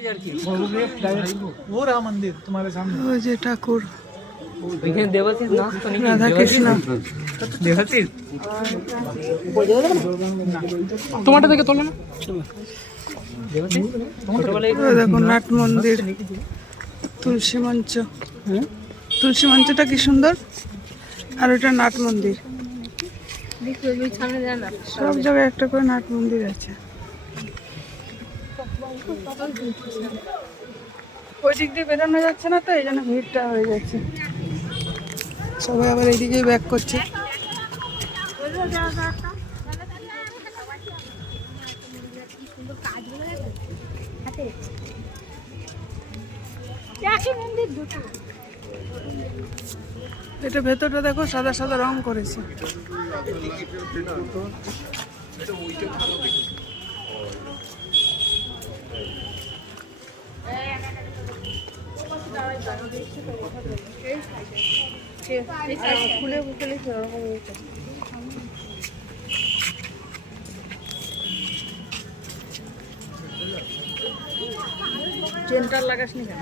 वो रहा मंदिर तुम्हारे सामने। ওই যে ঠাকুর देवाशीष नाच तो नहीं রাধা কৃষ্ণ। देवाशीष তোমারটা থেকে তোলো না। देवाशीष ছোটবেলায় ওই দেখো নাট মন্দির, তুলসী মঞ্চ। তুলসী মঞ্চটা কি সুন্দর, আর ওটা নাট মন্দির। সব জায়গায় একটা করে নাট মন্দির আছে। ওই দিক দিয়ে বেরোনো যাচ্ছে না, তো এই জন্য ভিড়টা হয়ে যাচ্ছে। সবাই আবার এইদিকেই ব্যাক করছে। এটা ভেতরটা দেখো, সাদা সাদা রং করেছে। চেনটা লাগাস নি কেন?